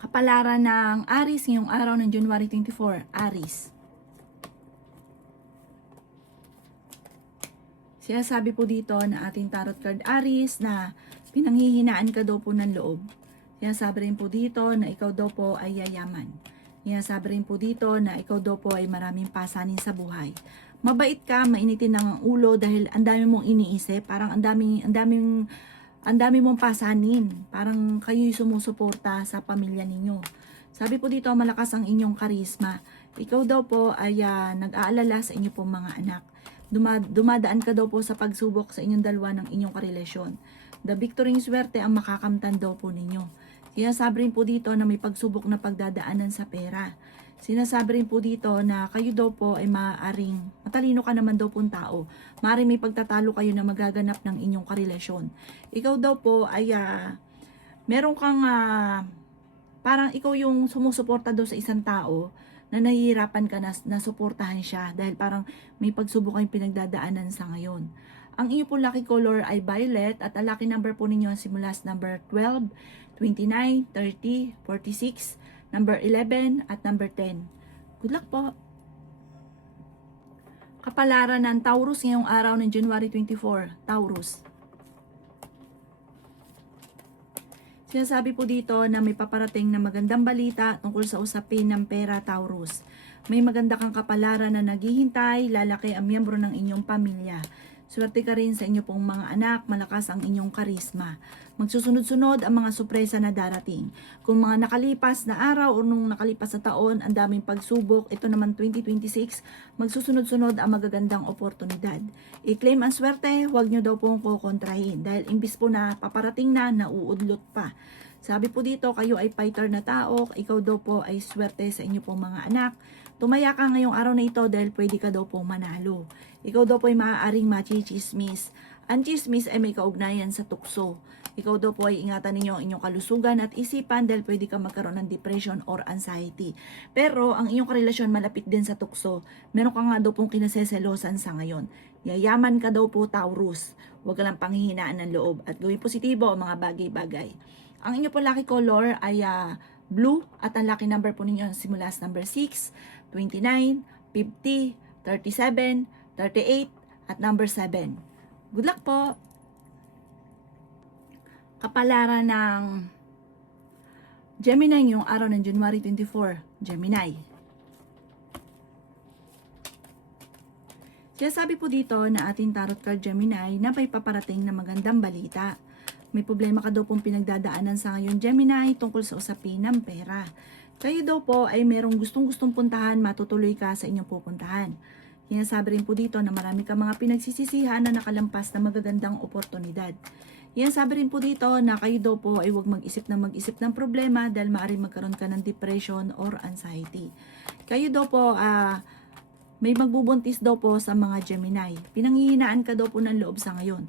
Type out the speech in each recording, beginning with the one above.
Kapalaran ng Aries ngayong araw ng January 24, Aries. Sinasabi po dito na ating tarot card Aries na pinanghihinaan ka daw po ng loob. Sinasabi rin po dito na ikaw daw po ay yayaman. Sinasabi rin po dito na ikaw daw po ay maraming pasanin sa buhay. Mabait ka, mainitin ng ang ulo dahil ang dami mong iniisip, parang ang dami mong pasanin. Parang kayo'y sumusuporta sa pamilya ninyo. Sabi po dito, malakas ang inyong karisma. Ikaw daw po ay nag-aalala sa inyo pong mga anak. Dumadaan ka daw po sa pagsubok sa inyong dalawa ng inyong karelasyon. The victory ng swerte ang makakamtan daw po ninyo. Sinasabi rin po dito na may pagsubok na pagdadaanan sa pera. Sinasabi rin po dito na kayo daw po ay maaaring, matalino ka naman daw pong tao. Maaaring may pagtatalo kayo na magaganap ng inyong karelasyon. Ikaw daw po ay meron kang parang ikaw yung sumusuporta daw sa isang tao na nahihirapan ka na suportahan siya dahil parang may pagsubok kayong pinagdadaanan sa ngayon. Ang inyo po lucky color ay violet at ang lucky number po ninyo simula sa number 12, 29, 30, 46, number 11 at number 10. Good luck po! Kapalaran ng Taurus ngayong araw ng January 24, Taurus. Sinasabi po dito na may paparating na magandang balita tungkol sa usapin ng pera, Taurus. May maganda kang kapalaran na naghihintay, lalaki ang miyembro ng inyong pamilya. Swerte ka rin sa inyo pong mga anak, malakas ang inyong karisma. Magsusunod-sunod ang mga sorpresa na darating. Kung mga nakalipas na araw o nung nakalipas na taon, ang daming pagsubok, ito naman 2026, magsusunod-sunod ang magagandang oportunidad. I-claim ang swerte, huwag nyo daw pong kukontrahin dahil imbis po na paparating na, nauudlot pa. Sabi po dito, kayo ay fighter na tao, ikaw daw po ay swerte sa inyo pong mga anak. Tumaya ka ngayong araw na ito dahil pwede ka daw pong manalo. Ikaw daw po ay maaaring machismis. Ang chismis ay may kaugnayan sa tukso. Ikaw daw po ay ingatan ninyo ang inyong kalusugan at isipan dahil pwede ka magkaroon ng depression or anxiety. Pero ang inyong karelasyon malapit din sa tukso. Meron ka nga daw pong kinaseselosan sa ngayon. Yayaman ka daw po, Taurus. Huwag ka lang panghihinaan ng loob at gawin positibo ang mga bagay-bagay. Ang inyong po lucky color ay blue at ang lucky number po ninyo simula sa number 6, 29, 50, 37, 38 at number 7. Good luck po! Kapalaran ng Gemini ngayong araw ng January 24, Gemini. Sinasabi po dito na ating tarot card Gemini na may paparating na magandang balita. May problema ka daw pong pinagdadaanan sa ngayon Gemini tungkol sa usapin ng pera. Kayo daw po ay merong gustong-gustong puntahan, matutuloy ka sa inyong pupuntahan. Sinasabi rin po dito na marami ka mga pinagsisisihan na nakalampas na magagandang oportunidad. Sinasabi rin po dito na kayo daw po ay huwag mag-isip ng problema dahil maaaring magkaroon ka ng depression or anxiety. Kayo daw po may magbubuntis daw po sa mga Gemini. Pinanghihinaan ka daw po ng loob sa ngayon.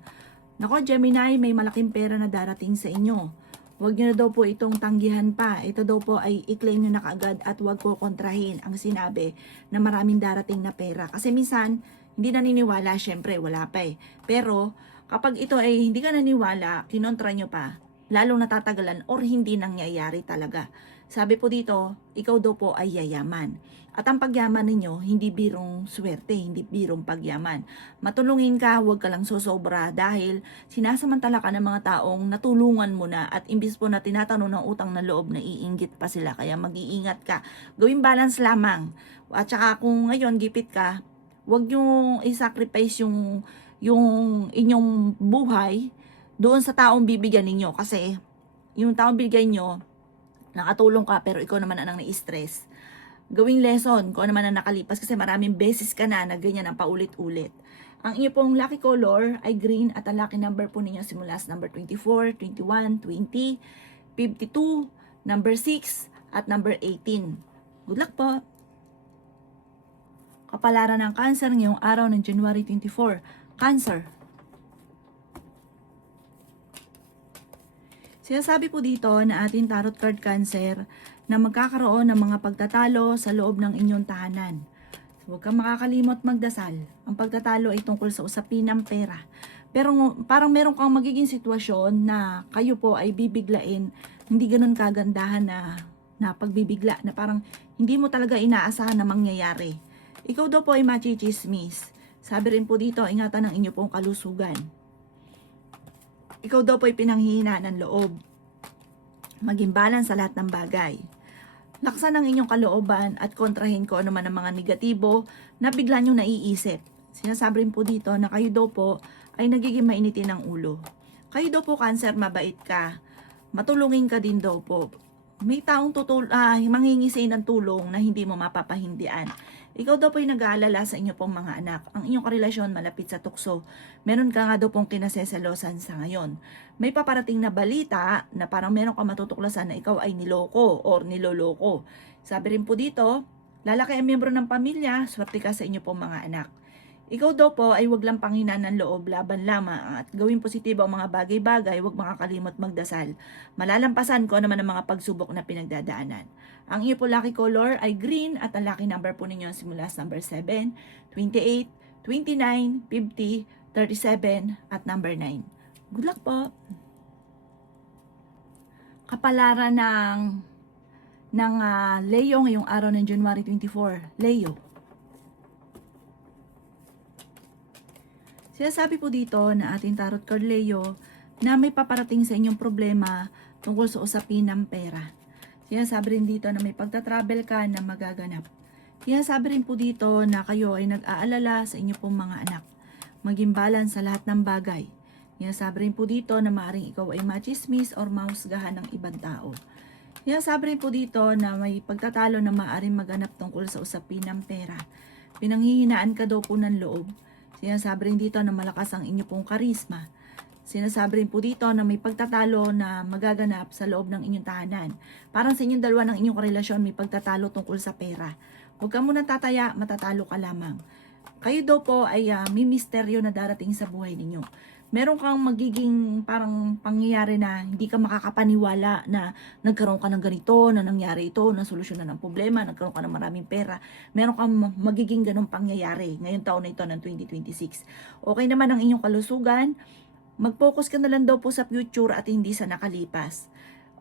Nako Gemini, may malaking pera na darating sa inyo. Huwag nyo na daw po itong tanggihan pa. Ito daw po ay i-claim nyo na kaagad at huwag po kontrahin ang sinabi na maraming darating na pera. Kasi minsan, hindi naniniwala, syempre wala pa eh. Pero kapag ito ay hindi ka naniwala, kinontra nyo pa, lalong natatagalan or hindi nangyayari talaga. Sabi po dito, ikaw daw po ay yayaman. At ang pagyaman ninyo, hindi birong swerte, hindi birong pagyaman. Matulungin ka, huwag ka lang sosobra dahil sinasamantala ka ng mga taong natulungan mo na at imbis po na tinatanong ng utang na loob, naiinggit pa sila. Kaya mag-iingat ka. Gawing balance lamang. At saka kung ngayon gipit ka, huwag nyo i-sacrifice yung inyong buhay doon sa taong bibigyan ninyo. Kasi yung taong bibigyan nyo, nakatulong ka pero ikaw naman ang nai-stress. Gawing lesson kung ano man ang nakalipas kasi maraming beses ka na ganyan ang paulit-ulit. Ang inyo pong lucky color ay green at ang lucky number po ninyo simula sa number 24, 21, 20, 52, number 6 at number 18. Good luck po! Kapalaran ng Cancer ngayong araw ng January 24. Cancer. Sinasabi po dito na ating tarot card Cancer na magkakaroon ng mga pagtatalo sa loob ng inyong tahanan. So, huwag kang makakalimot magdasal. Ang pagtatalo ay tungkol sa usapin ng pera. Pero parang meron kang magiging sitwasyon na kayo po ay bibiglain, hindi ganun kagandahan na na pagbibigla na parang hindi mo talaga inaasahan na mangyayari. Ikaw daw po ay machichismis. Sabi rin po dito, ingatan ang inyo pong kalusugan. Ikaw daw po ay pinanghihina ng loob. Maging balance sa lahat ng bagay. Laksan ang inyong kalooban at kontrahin ko ano man ang mga negatibo na bigla nyo naiisip. Sinasabi rin po dito na kayo daw po ay nagiging mainitin ng ulo. Kayo daw po, Cancer, mabait ka. Matulungin ka din daw po. May taong manghingi sa ng tulong na hindi mo mapapahindian. Ikaw daw po ay nag-aalala sa inyo pong mga anak. Ang inyong karelasyon malapit sa tukso. Meron ka nga daw pong kinaseselosan sa ngayon. May paparating na balita na parang meron ka matutuklasan na ikaw ay niloko or niloloko. Sabi rin po dito, lalaki ang miyembro ng pamilya, swerte ka sa inyo pong mga anak. Ikaw daw po ay wag lang panghinaan ng loob, laban lamang at gawing positibo ang mga bagay-bagay, wag makakalimot magdasal. Malalampasan ko naman ang mga pagsubok na pinagdadaanan. Ang iyo po lucky color ay green at ang lucky number po ninyo simula sa number 7, 28, 29, 50, 37 at number 9. Good luck po! Kapalaran ng Leo ngayong araw ng January 24. Leo. Sinasabi po dito na ating tarot card Leo na may paparating sa inyong problema tungkol sa usapin ng pera. Sinasabi rin dito na may pagta-travel ka na magaganap. Sinasabi rin po dito na kayo ay nag-aalala sa inyong pong mga anak. Maging balance sa lahat ng bagay. Sinasabi rin po dito na maaaring ikaw ay machismis or mahusgahan ng ibang tao. Sinasabi rin po dito na may pagtatalo na maaaring maganap tungkol sa usapin ng pera. Pinanghihinaan ka daw po ng loob. Sinasabi rin dito na malakas ang inyo pong karisma. Sinasabi rin po dito na may pagtatalo na magaganap sa loob ng inyong tahanan. Parang sa inyong dalawa ng inyong karelasyon may pagtatalo tungkol sa pera. Huwag ka muna tataya, matatalo ka lamang. Kayo daw po ay may misteryo na darating sa buhay ninyo. Meron kang magiging parang pangyayari na hindi ka makakapaniwala na nagkaroon ka ng ganito, na nangyari ito, na solusyonan ng problema, nagkaroon ka ng maraming pera. Meron kang magiging ganong pangyayari ngayong taon na ito ng 2026. Okay naman ang inyong kalusugan. Mag-focus ka na lang daw po sa future at hindi sa nakalipas.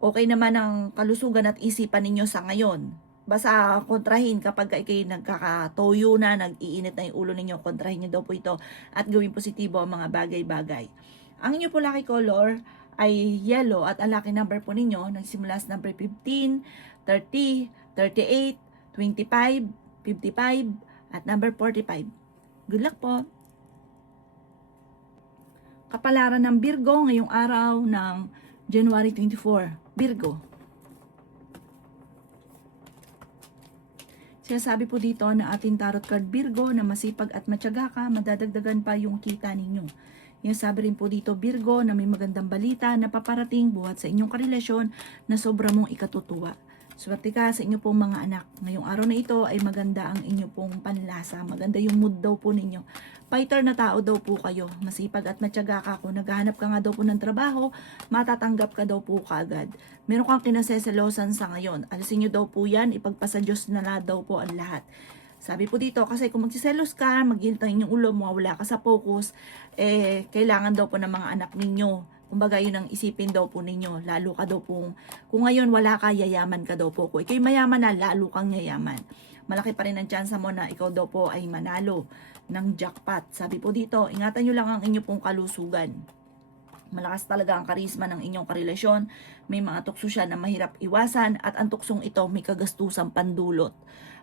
Okay naman ang kalusugan at isipan ninyo sa ngayon. Basta kontrahin kapag kayo nagkakatoyo na, nag-iinit na yung ulo ninyo, kontrahin nyo daw po ito at gawing positibo ang mga bagay-bagay. Ang inyo po lucky color ay yellow at ang lucky number po ninyo nagsimula sa number 15, 30, 38, 25, 55 at number 45. Good luck po! Kapalaran ng Virgo ngayong araw ng January 24. Virgo. Sinasabi po dito na ating tarot card Virgo na masipag at matyaga ka, madadagdagan pa yung kita ninyo. Sinasabi rin po dito Virgo na may magandang balita na paparating buhat sa inyong karelasyon na sobra mong ikatutuwa. Swerte ka sa inyo pong mga anak. Ngayong araw na ito ay maganda ang inyo pong panlasa. Maganda yung mood daw po ninyo. Fighter na tao daw po kayo. Masipag at matyaga ka. Kung naghahanap ka nga daw po ng trabaho, matatanggap ka daw po kaagad. Meron kang kinaseselosan sa ngayon. Alisin nyo daw po yan. Ipagpasa Diyos na daw po ang lahat. Sabi po dito, kasi kung magsiselos ka, maghintay yung ulo mo, wala ka sa focus, kailangan daw po ng mga anak ninyo. Kumbaga yun ang isipin daw po ninyo. Lalo ka daw po, kung ngayon wala ka, yayaman ka daw po. Kung ikaw'y mayaman na, lalo kang yayaman. Malaki pa rin ang tsansa mo na ikaw daw po ay manalo ng jackpot. Sabi po dito, ingatan nyo lang ang inyo pong kalusugan. Malakas talaga ang karisma ng inyong karelasyon. May mga tukso siya na mahirap iwasan at ang tuksong ito may kagastusang pandulot.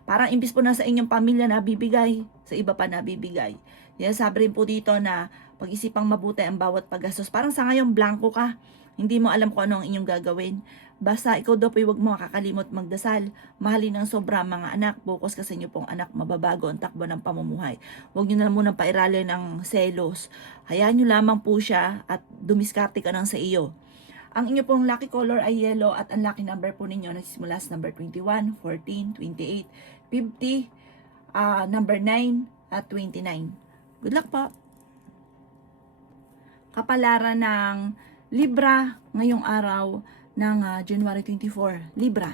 Parang imbis po na sa inyong pamilya na bibigay, sa iba pa na bibigay. Yan sabi rin po dito na pag-isipang mabuti ang bawat paggastos. Parang sa ngayon blanco ka, hindi mo alam kung ano ang inyong gagawin. Basta ikaw daw po huwag mo makakalimot magdasal. Mahalin ng sobra mga anak, focus ka sa inyo pong anak, mababago ang takbo ng pamumuhay. Huwag nyo na munang pairali ng selos. Hayaan nyo lamang po siya at dumiskarte ka lang sa iyo. Ang inyo pong lucky color ay yellow at ang lucky number po ninyo nagsisimula sa number 21, 14, 28, 50, number 9 at 29. Good luck po! Kapalaran ng Libra ngayong araw ng January 24. Libra.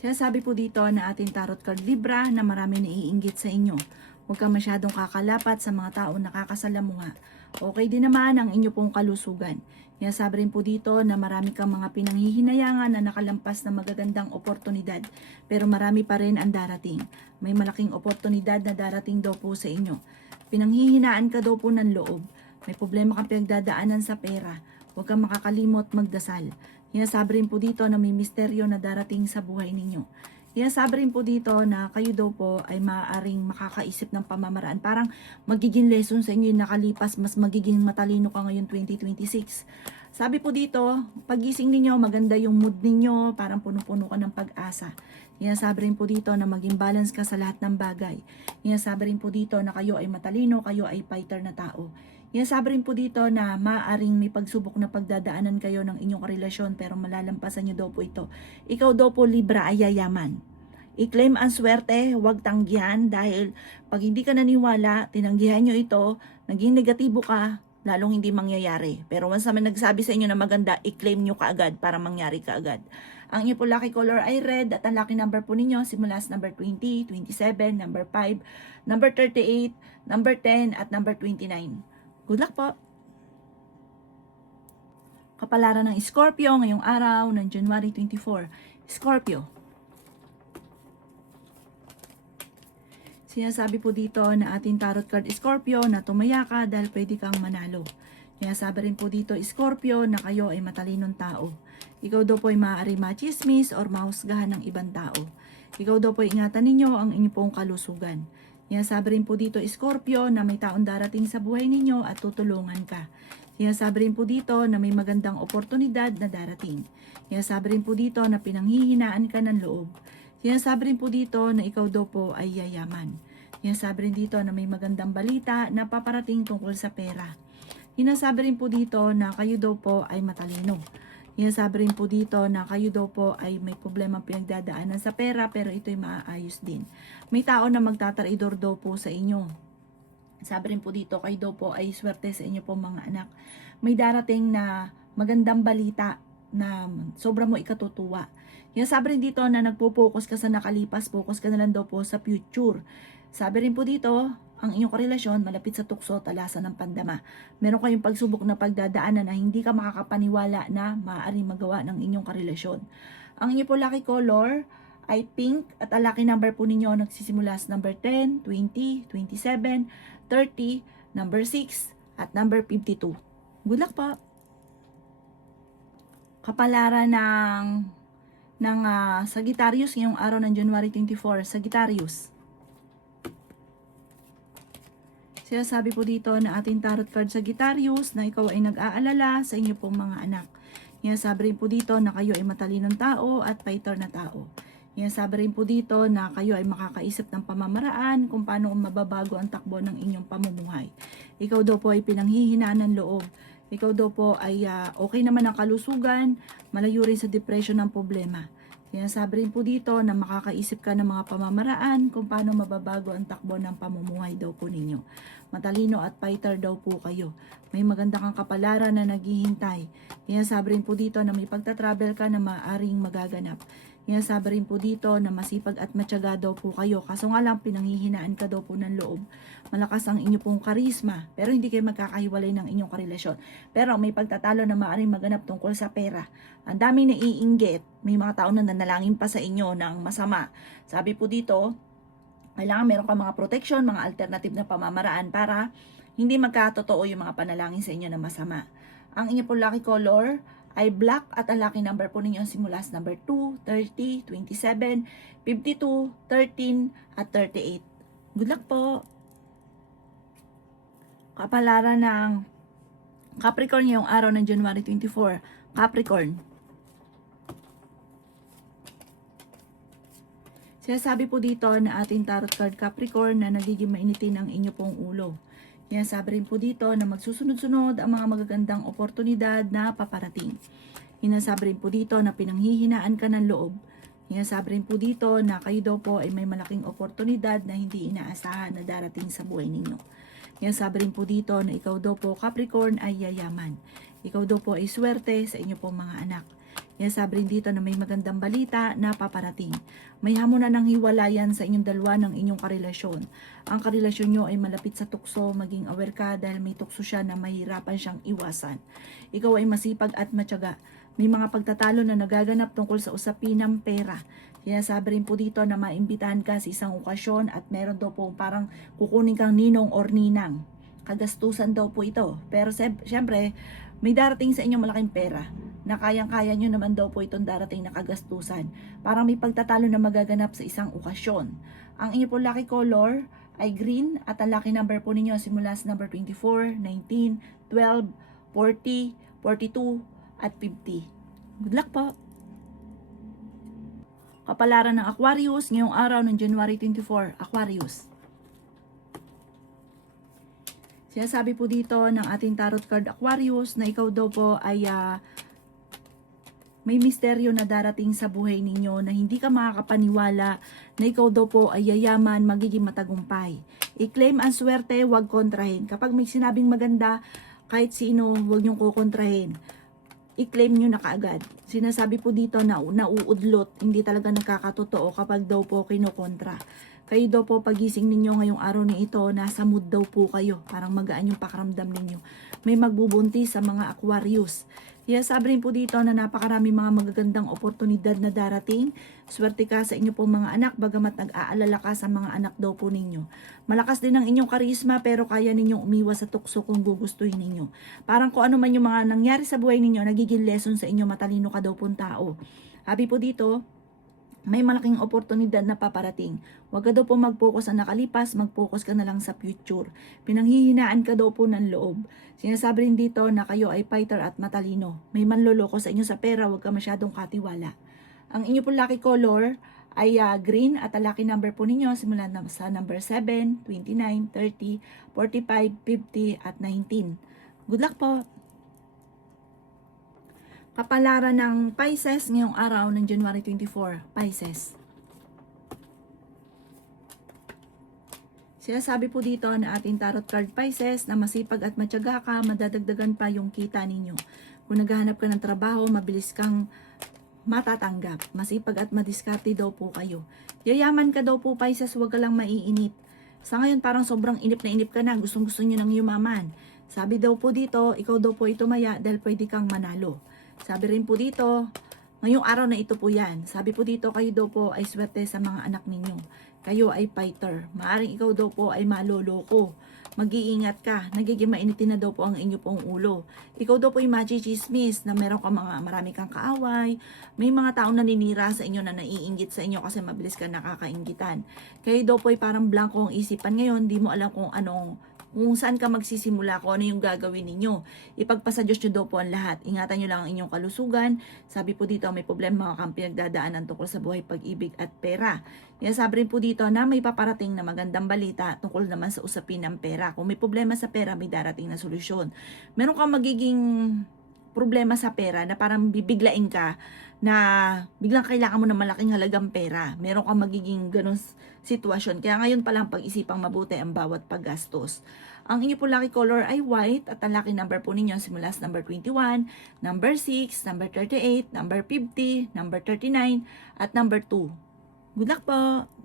Sinasabi po dito na ating tarot card Libra na marami naiinggit sa inyo. Huwag ka masyadong kakalapat sa mga taong nakakasalamuha. Okay din naman ang inyo pong kalusugan. Sinasabi rin po dito na marami kang mga pinanghihinayangan na nakalampas na magagandang oportunidad, pero marami pa rin ang darating. May malaking oportunidad na darating daw po sa inyo. Pinanghihinaan ka daw po ng loob. May problema kang pinagdadaanan sa pera. Huwag kang makakalimot magdasal. Sinasabi rin po dito na may misteryo na darating sa buhay ninyo. Sinasabi rin po dito na kayo daw po ay maaaring makakaisip ng pamamaraan. Parang magiging lesson sa inyo yung nakalipas, mas magiging matalino ka ngayon 2026. Sabi po dito, pagising ninyo, maganda yung mood ninyo, parang puno-puno ka ng pag-asa. Sinasabi rin po dito na maging balance ka sa lahat ng bagay. Sinasabi rin po dito na kayo ay matalino, kayo ay fighter na tao. Sinasabi rin po dito na maaaring may pagsubok na pagdadaanan kayo ng inyong relasyon pero malalampasan nyo daw po ito. Ikaw daw po Libra ay yayaman. I-claim ang swerte, huwag tanggihan dahil pag hindi ka naniwala, tinanggihan nyo ito, naging negatibo ka, lalong hindi mangyayari. Pero once naman nagsabi sa inyo na maganda, i-claim nyo kaagad para mangyari kaagad. Ang inyo po lucky color ay red at ang lucky number po ninyo simula sa number 20, 27, number 5, number 38, number 10 at number 29. Good luck po! Kapalaran ng Scorpio ngayong araw ng January 24. Scorpio. Sinasabi po dito na ating tarot card Scorpio na tumaya ka dahil pwede kang manalo. Sinasabi rin po dito Scorpio na kayo ay matalinong tao. Ikaw daw po ay maaari machismis or mahusgahan ng ibang tao. Ikaw daw po ingatan ninyo ang inyong pong kalusugan. Sinasabi rin po dito Scorpio na may taong darating sa buhay ninyo at tutulungan ka. Sinasabi rin po dito na may magandang oportunidad na darating. Sinasabi rin po dito na pinanghihinaan ka ng loob. Sinasabi rin po dito na ikaw daw po ay yayaman. Sinasabi rin dito na may magandang balita na paparating tungkol sa pera. Sinasabi rin po dito na kayo daw po ay matalino. Sinasabi rin po dito na kayo daw po ay may problema pinagdadaanan sa pera pero ito'y maaayos din. May tao na magtataridor daw po sa inyo. Sabi rin po dito kayo daw po ay swerte sa inyo po mga anak. May darating na magandang balita na sobra mo ikatutuwa. Sabi rin dito na nagpo-focus ka sa nakalipas, focus ka na lang daw po sa future. Sabi rin po dito, ang inyong karelasyon malapit sa tukso, talasan ng pandama. Meron kayong pagsubok na pagdadaanan na hindi ka makakapaniwala na maaaring magawa ng inyong karelasyon. Ang inyong po lucky color ay pink at ang lucky number po ninyo nagsisimula sa number 10, 20, 27, 30, number 6 at number 52. Good luck po! Kapalaran ng Sagittarius ngayong araw ng January 24. Sagittarius. Sinasabi po dito na ating tarot card Sagittarius na ikaw ay nag-aalala sa inyo pong mga anak. Sinasabi rin po dito na kayo ay matalinong tao at fighter na tao. Sinasabi rin po dito na kayo ay makakaisip ng pamamaraan kung paano mababago ang takbo ng inyong pamumuhay. Ikaw daw po ay pinanghihinaan ng loob. Ikaw daw po ay okay naman ang kalusugan, malayo rin sa depression ng problema. Sinasabi rin po dito na makakaisip ka ng mga pamamaraan kung paano mababago ang takbo ng pamumuhay daw po ninyo. Matalino at fighter daw po kayo. May maganda kang kapalaran na naghihintay. Sinasabi rin po dito na may pagta-travel ka na maaaring magaganap. Sinasabi rin po dito na masipag at matyaga daw po kayo. Kaso nga lang pinanghihinaan ka daw po ng loob. Malakas ang inyo pong karisma pero hindi kayo magkakahiwalay ng inyong karelasyon. Pero may pagtatalo na maaaring maganap tungkol sa pera. Ang daming naiinggit. May mga tao na nanalangin pa sa inyo ng masama. Sabi po dito, kailangan meron ka mga protection, mga alternative na pamamaraan para hindi magkatotoo yung mga panalangin sa inyo na masama. Ang inyo pong lucky color ay black at ang lucky number po ninyo simula sa number 2, 30, 27, 52, 13 at 38. Good luck po! Kapalaran ng Capricorn ngayong araw ng January 24. Capricorn. Sinasabi po dito na ating tarot card Capricorn na nagiging mainitin ang inyo pong ulo. Sinasabi rin po dito na magsusunod-sunod ang mga magagandang oportunidad na paparating. Sinasabi rin po dito na pinanghihinaan ka ng loob. Sinasabi rin po dito na kayo daw po ay may malaking oportunidad na hindi inaasahan na darating sa buhay ninyo. Sinasabi rin po dito na ikaw daw po Capricorn ay yayaman. Ikaw daw po ay swerte sa inyo pong mga anak. Kaya sabi rin dito na may magandang balita na paparating. May hamon na ng hiwalayan sa inyong dalawa ng inyong karelasyon. Ang karelasyon nyo ay malapit sa tukso, maging aware ka dahil may tukso siya na mahirapan siyang iwasan. Ikaw ay masipag at matyaga. May mga pagtatalo na nagaganap tungkol sa usapin ng pera. Kaya sabi rin po dito na maimbitahan ka sa isang okasyon at meron daw po parang kukunin kang ninong or ninang. Kagastusan daw po ito. Pero syempre, may darating sa inyo malaking pera na kayang-kaya nyo naman daw po itong darating na kagastusan. Parang may pagtatalo na magaganap sa isang okasyon. Ang inyo po lucky color ay green at ang lucky number po ninyo simula sa number 24, 19, 12, 40, 42 at 50. Good luck po! Kapalaran ng Aquarius ngayong araw ng January 24, Aquarius. Sinasabi po dito ng ating tarot card Aquarius na ikaw daw po ay may misteryo na darating sa buhay ninyo na hindi ka makakapaniwala na ikaw daw po ay yayaman, magiging matagumpay. I-claim ang swerte, huwag kontrahin. Kapag may sinabing maganda, kahit sino, huwag niyong kukontrahin. I-claim nyo na kaagad. Sinasabi po dito na nauudlot, hindi talaga nakakatotoo kapag daw po kinukontra. Kayo daw po pagising ninyo ngayong araw na ito, nasa mood daw po kayo. Parang magaan yung pakiramdam ninyo. May magbubuntis sa mga Aquarius. Kaya sabi rin po dito na napakarami mga magagandang oportunidad na darating. Swerte ka sa inyo pong mga anak, bagamat nag-aalala ka sa mga anak daw po ninyo. Malakas din ang inyong karisma pero kaya ninyong umiwas sa tukso kung gugustuhin ninyo. Parang kung ano man yung mga nangyari sa buhay ninyo, nagiging lesson sa inyo, matalino ka daw pong tao. Happy po dito, may malaking oportunidad na paparating. Huwag ka daw po mag-focus sa nakalipas, mag-focus ka na lang sa future. Pinanghihinaan ka daw po ng loob. Sinasabi rin dito na kayo ay fighter at matalino. May manloloko sa inyo sa pera, huwag ka masyadong katiwala. Ang inyo po lucky color ay green at ang lucky number po ninyo simula sa number 7, 29, 30, 45, 50 at 19. Good luck po! Kapalaran ng Pisces ngayong araw ng January 24, Pisces. Sinasabi po dito na ating tarot card Pisces na masipag at matyaga ka, madadagdagan pa yung kita ninyo. Kung naghahanap ka ng trabaho, mabilis kang matatanggap. Masipag at madiskarte daw po kayo. Yayaman ka daw po Pisces, huwag ka lang maiinip. Sa ngayon parang sobrang inip na inip ka na, gustong-gusto nyo nang yumaman. Sabi daw po dito, ikaw daw po itumaya dahil pwede kang manalo. Sabi rin po dito, ngayong araw na ito po yan. Sabi po dito, kayo daw po ay swerte sa mga anak ninyo. Kayo ay fighter. Maaring ikaw daw po ay maloloko. Mag-iingat ka. Nagiging mainitin na daw po ang inyo pong ulo. Ikaw daw po ay machichismis na meron ka marami kang kaaway. May mga taong naninira sa inyo na naiinggit sa inyo kasi mabilis ka nakakainggitan. Kayo daw po ay parang blanco ang isipan ngayon. Di mo alam kung saan ka magsisimula, kung ano yung gagawin ninyo. Ipagpasa Diyos nyo daw po ang lahat. Ingatan nyo lang ang inyong kalusugan. Sabi po dito, may problema kang pinagdadaanan tungkol sa buhay, pag-ibig at pera. Kaya sabi rin po dito na may paparating na magandang balita tungkol naman sa usapin ng pera. Kung may problema sa pera, may darating na solusyon. Meron kang magiging problema sa pera na parang bibiglain ka na biglang kailangan mo ng malaking halagang pera. Meron kang magiging ganun sitwasyon. Kaya ngayon pa lang pag-isipang mabuti ang bawat paggastos. Ang inyo po lucky color ay white at ang lucky number po ninyo simula sa number 21, number 6, number 38, number 50, number 39 at number 2. Good luck po!